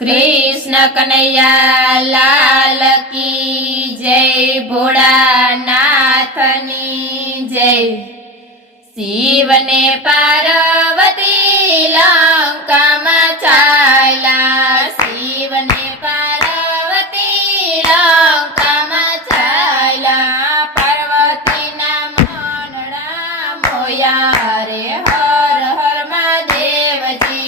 कृष्ण कन्हैया लाल की जय, भोळानाथनी जय। शिव ने पार्वती लंकामां चाल्या, शिव ने पार्वती लंकामां चाल्या। पार्वतीना मनडा मोया रे, हर हर महादेवजी।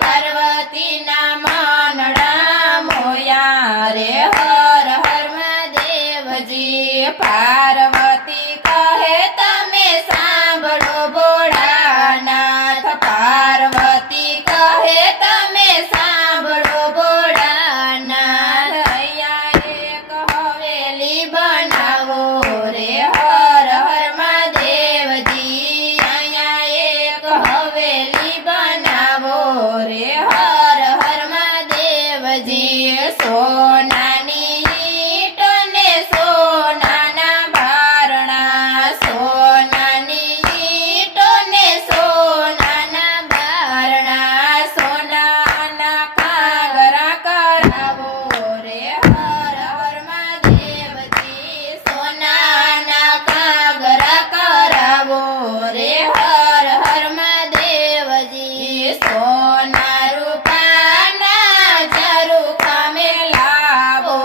पार्वतीना मनडा मोया रे, हर हर महादेवजी। पार्वती कहे तमे सांभळो भोळानाथ, पार्वती कहे तमे सांभळो भोळानाथ। अय्या एक हवेली बनावो रे, हर हर महादेवजी। अय्या एक हवेली बनावो रे, हर हर महादेवजी। सोनानी ईट ने सोनाना बारणा, सोनानी ईट ने सोनाना बारणा। सोनाना कागरा करावो रे, हर हर महादेवजी। सोनाना कागरा करावो रे, हर हर महादेवजी। सोना रूपाना झरुखा मेलावो,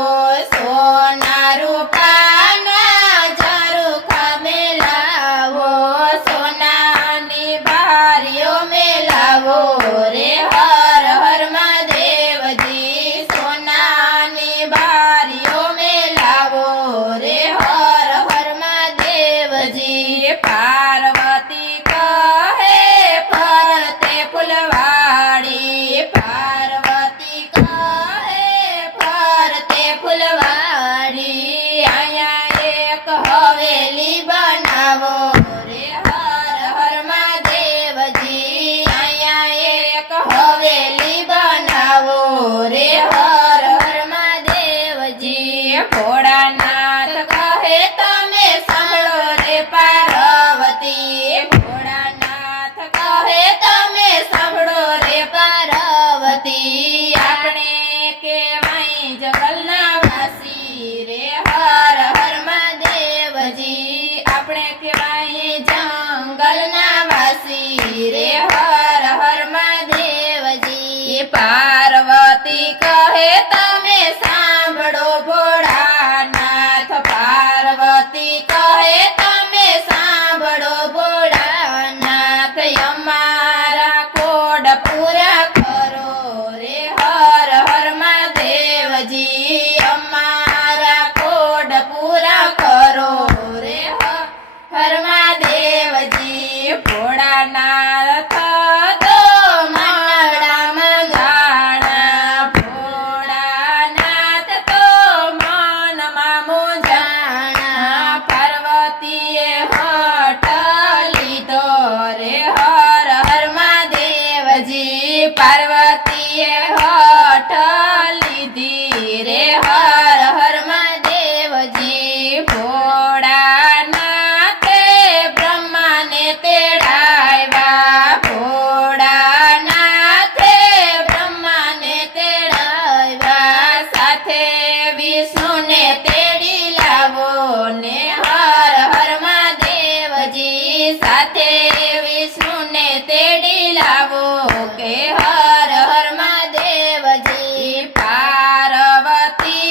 सोना रूपाना झरुखा मेलावो। सोनानी बारीओ मेलावो रे, हर हर महादेवजी। सोनानी बारीओ मेलावो रे, हर हर महादेवजी। पार्वती कहे फरते फुलवाड़ी, पार्वती कहे फरते फुलवाड़ी। अय्या एक हवेली बनावो रे, हर हर महादेवजी। अय्या एक हवेली बनावो रे, हर हर महादेवजी। भोळानाथ कहे तमे सांभळो रे पार्वती, भोळानाथ कहे तमे सांभळो रे पार्वती। આપણે કેવાય જંગલના વાસી રે, હર હર મહાદેવજી। આપણે કેવાય જંગલના વાસી રે, હર હર મહાદેવજી। પાર્વતી કહે તમે સાંભળો ભોળાનાથ, પાર્વતી કહે તમે સાંભળો ભોળાનાથ। અમારા કોડ પૂરા કરો રે, હર હર મહાદેવજી। અમારા કોડ પૂરા કરો રે, હર મહાદેવજી। ભોળાનાથ તો મનડામાં જાણા, ભોળાનાથ તો મનમાં મૂંઝાણા। પાર્વતીએ હઠ લીધો રે, હર હર મહાદેવજી। પાર્વતીએ હઠ લીધી રે, હર હર મહાદેવજી। ભોળાનાથે બ્રહ્માને તેડાવ્યા, ભોળાનાથે બ્રહ્માને તેડાવ્યા। સાથે વિષ્ણુને તેડી લાવો ને, હર હર મહાદેવજી। સાથે વિષ્ણુને તેડી લાવો કે, હર હર મહાદેવજી। પાર્વતીએ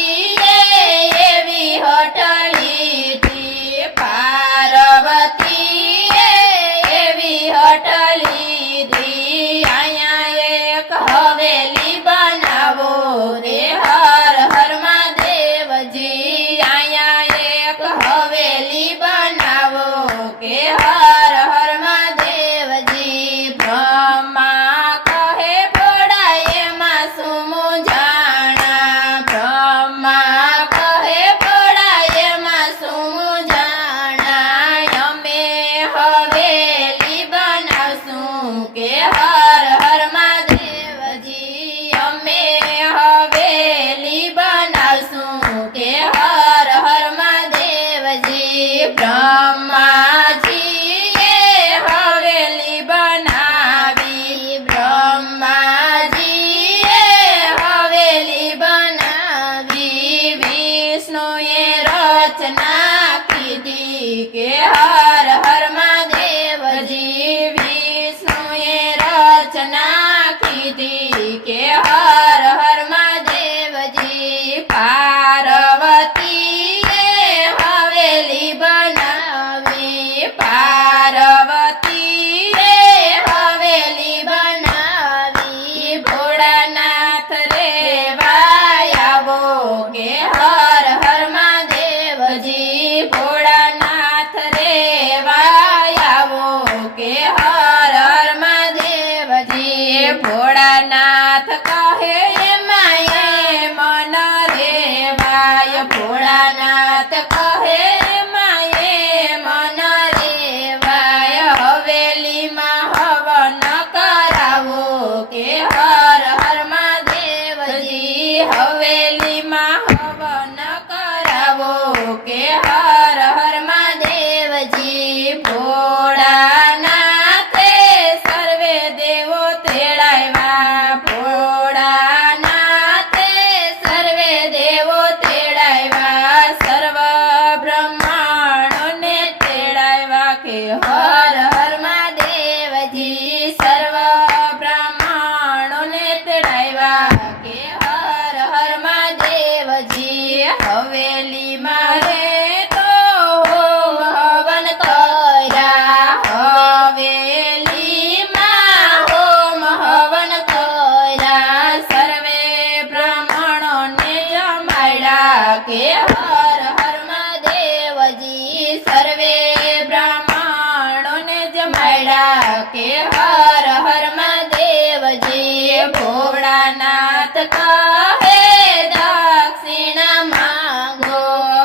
એવી હઠ લીધી, પાર્વતીએ એવી હઠ લીધી। અહીંયા એક હવેલી બનાવો રે, હર હર મહાદેવજી। અહીંયા એક હવેલી બનાવો કે, હર હર મહાદેવજી। બ્રહ્મા કહે ભોળા એમાં શું મૂંઝાણા, બ્રહ્મા કહે ભોળા એમાં શું મૂંઝાણા। અમે હવેલી બનાવશું કે, હર હર મહાદેવજી। હવેલીમાં હવન કરાવો કે હર હર મહાદેવજી ભોળાનાથે સર્વે દેવો તેડાવ્યા ભોળાનાથે સર્વે દેવો તેડાવ્યા સર્વ બ્રહ્માંડોને તેડાવ્યા કે હર હર મહાદેવજી સર્વ બ્રહ્માંડોને તેડાવ્યા કે હર હર મહાદેવજી હવેલીમાં રે તો હોમ હવન કર્યા હવેલીમાં હોમ હવન કર્યા સર્વે બ્રાહ્મણોને જમાડ્યા કે હર હર મહાદેવજી સર્વે બ્રાહ્મણોને જમાડ્યા કે હર હર મહાદેવજી ભોળાનાથ કહે દક્ષિણા માંગો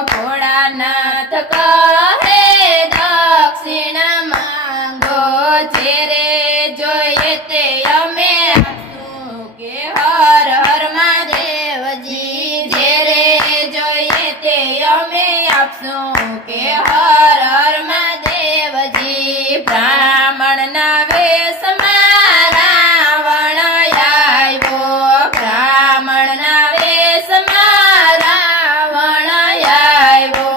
ભોળાનાથ કહે દક્ષિણા માંગો જે રે જોઈએ તે અમે આપશું કે હર હર મહાદેવજી જે રે જોઈએ તે અમે આપશું કે હર હર મહાદેવજી બ્રાહ્મણના વેશમાં રાવણ આવ્યો બ્રાહ્મણના વેશમાં રાવણ આવ્યો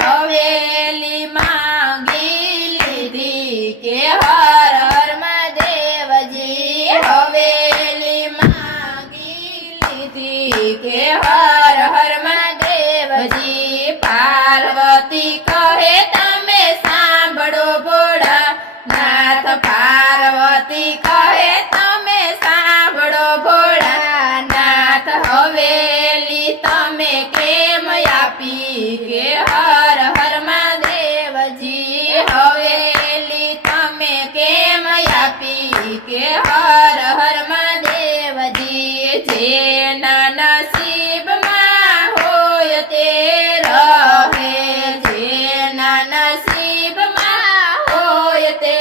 હવેલી માંગી લીધી કે હર હર મહાદેવજી હવેલી માંગી લીધી કે હર હર મહાદેવજી પાર્વતી કહે તમે સાંભળો ભોળા નાથ પાર્વતી કહે તમે સાંભળો ભોળા નાથ હવેલી તમે કેમ આપી કે હર હર મહાદેવજી હવેલી તમે કેમ આપી કે હર હર મહાદેવજી જેના નસીબમાં હોય તે રહે જેના નસીબમાં હોય તે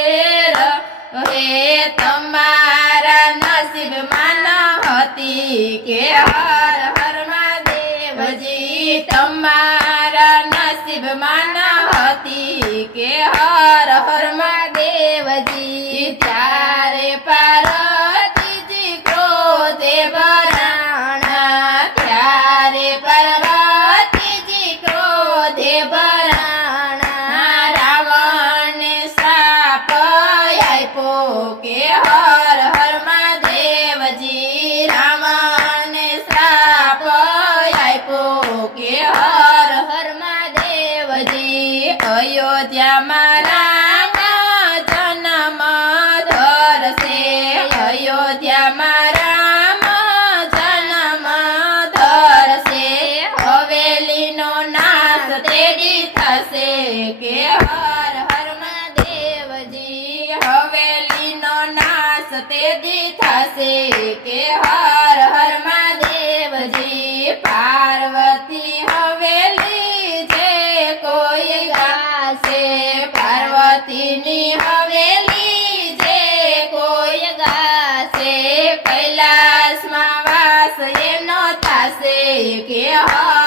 રહે તમારા નસીબમાં ન હતી કે હર હર મહાદેવજી તમારા નસીબમાં ન હતી કે હર હર મહાદેવજી ત્યારે પાર્વતીજી ક્રોધે ભરાણા ત્યારે પાર્વતીજી ક્રોધે ભરાણા રાવણને શ્રાપ આપ્યો કે હર હર મહાદેવજી રાવણને શ્રાપ આપ્યો કે હર હર મહાદેવજી અયોધ્યામાં રામ જન્મ ધરશે અયોધ્યામાં રામ જન્મ ધરશે હવેલીનો નાશ તેડી થશે કે હર હર મહાદેવજી હવેલીનો નાશ તેડી થશે કે હર હર મહાદેવજી પાર્વતી હવેલી જે કોઈ ગાશે પાર્વતીની હવેલી જે કોઈ ગાશે કૈલાસમાં વાસ એનો થશે કે હર